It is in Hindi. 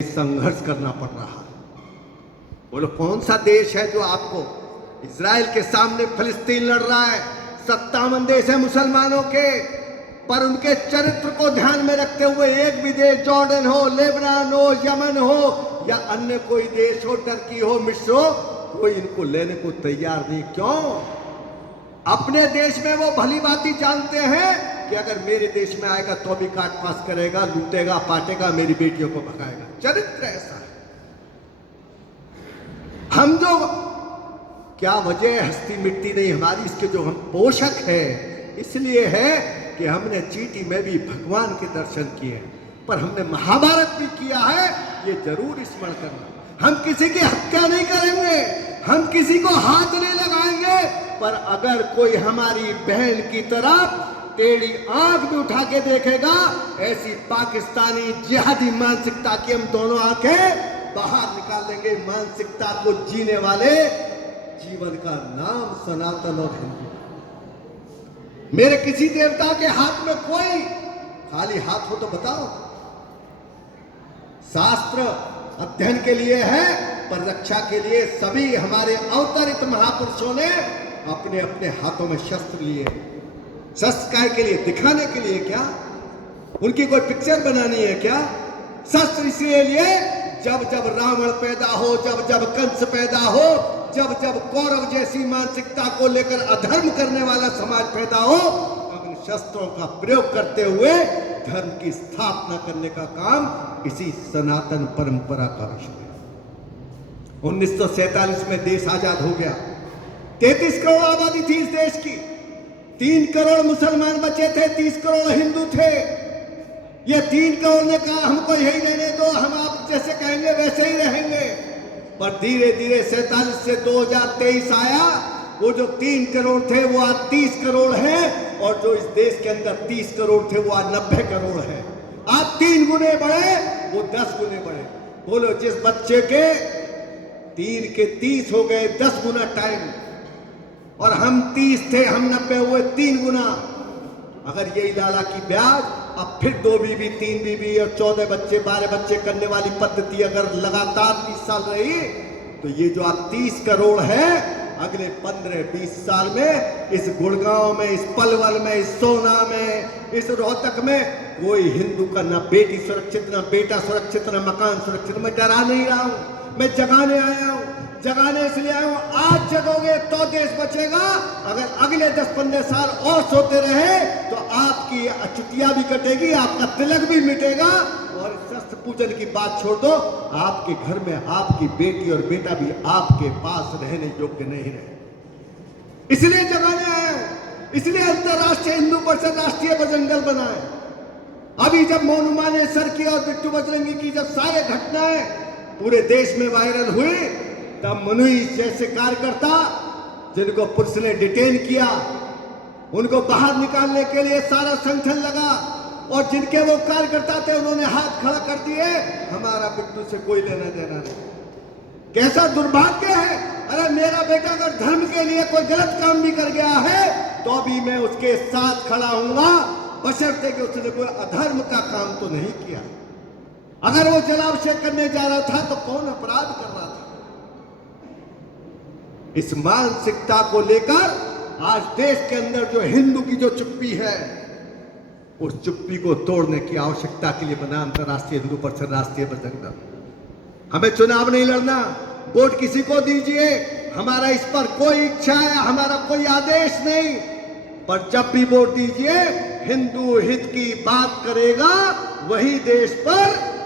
संघर्ष करना पड़ रहा है। बोलो कौन सा देश है जो आपको इजराइल के सामने फिलिस्तीन लड़ रहा है। 57 देश है मुसलमानों के, पर उनके चरित्र को ध्यान में रखते हुए एक भी देश, जॉर्डन हो, लेबनान हो, यमन हो या अन्य कोई देश हो, टर्की हो, मिस्र हो, कोई इनको लेने को तैयार नहीं। क्यों? अपने देश में वो भली भांति जानते हैं कि अगर मेरे देश में आएगा तो भी काट पास करेगा, लूटेगा, पाटेगा, मेरी बेटियों को भगाएगा। चरित्र ऐसा है। हम जो क्या वजह हस्ती मिटती नहीं हमारी, इसके जो हम पोषक है, इसलिए है कि हमने चीटी में भी भगवान के दर्शन किए, पर हमने महाभारत भी किया है। ये जरूर स्मरण करना। हम किसी की हत्या नहीं करेंगे, हम किसी को हाथ नहीं लगाएंगे, पर अगर कोई हमारी बहन की तरफ टेढ़ी आंख भी उठा के देखेगा, ऐसी पाकिस्तानी जिहादी मानसिकता की हम दोनों आंखें बाहर निकाल देंगे। मानसिकता को जीने वाले जीवन का नाम सनातन और हिंदू। मेरे किसी देवता के हाथ में कोई खाली हाथ हो तो बताओ। शास्त्र अध्ययन के लिए है, पर रक्षा के लिए सभी हमारे अवतरित महापुरुषों ने अपने अपने हाथों में शस्त्र लिए। शस्त्र काय के लिए? दिखाने के लिए क्या? उनकी कोई पिक्चर बनानी है क्या? शस्त्र इसलिए लिए जब जब रावण पैदा हो, जब जब कंस पैदा हो, जब जब कौरव जैसी मानसिकता को लेकर अधर्म करने वाला समाज पैदा हो, अपने शस्त्रों का प्रयोग करते हुए धर्म की स्थापना करने का काम इसी सनातन परंपरा का विषय है। 1947 में देश आजाद हो गया। 33 करोड़ आबादी थी इस देश की। 3 करोड़ मुसलमान बचे थे, 30 करोड़ हिंदू थे। ये 3 करोड़ ने कहा हमको यही रहने दो, हम आप जैसे कहेंगे वैसे ही रहेंगे। पर धीरे धीरे 47 से 2023 आया, वो जो 3 करोड़ थे वो आज 30 करोड़ हैं, और जो इस देश के अंदर 30 करोड़ थे वो आज 90 करोड़ है। आज 3 गुने बढ़े, वो 10 गुने बढ़े। बोलो, जिस बच्चे के 3 के 30 हो गए, 10 गुना टाइम, और हम 30 थे, हम 90 हुए, 3 गुना। अगर यही लाला की ब्याज अब फिर 2 बीबी, 3 बीबी और 14 बच्चे, 12 बच्चे करने वाली पद्धति अगर लगातार 30 साल रही, तो ये जो आज 30 करोड़ है, अगले 15-20 साल में इस गुड़गांव में, इस पलवल में, इस सोना में, इस रोहतक में कोई हिंदू का ना बेटी सुरक्षित, ना बेटा सुरक्षित, ना मकान सुरक्षित। मैं डरा नहीं रहा हूं, मैं जगाने आया हूं। जगाने इसलिए आया हूं, आज जगोगे तो देश बचेगा। अगर अगले 10-15 साल और सोते रहे तो आपकी अचुतिया भी कटेगी, आपका तिलक भी मिटेगा, और शस्त्र पूजन की बात छोड़ दो, आपके घर में आपकी बेटी और बेटा भी आपके पास रहने योग्य नहीं रहे। इसलिए जगाने आया हूं, इसलिए अंतरराष्ट्रीय हिंदू परिषद राष्ट्रीय बजरंग दल बना है। अभी जब मोनुमा ने सर की और बिट्टू बजरंगी की जब सारे घटनाएं पूरे देश में वायरल हुई, तब मनुई जैसे कार्यकर्ता जिनको पुलिस ने डिटेन किया, उनको बाहर निकालने के लिए सारा संगठन लगा, और जिनके वो कार्यकर्ता थे उन्होंने हाथ खड़ा कर दिए, हमारा बिट्टू से कोई लेना देना नहीं। कैसा दुर्भाग्य है। अरे मेरा बेटा अगर धर्म के लिए कोई गलत काम भी कर गया है तो भी मैं उसके साथ खड़ा हूंगा, बशर्ते कि उसने कोई अधर्म का काम तो नहीं किया। अगर वो जलाभिषेक करने जा रहा था तो कौन अपराध कर रहा था? इस मानसिकता को लेकर आज देश के अंदर जो हिंदू की जो चुप्पी है, उस चुप्पी को तोड़ने की आवश्यकता के लिए बना अंतरराष्ट्रीय हिंदू परिषद राष्ट्रीय बजरंग दल। हमें चुनाव नहीं लड़ना, वोट किसी को दीजिए, हमारा इस पर कोई इच्छा है, हमारा कोई आदेश नहीं, पर जब भी वोट दीजिए, हिंदू हित की बात करेगा वही देश पर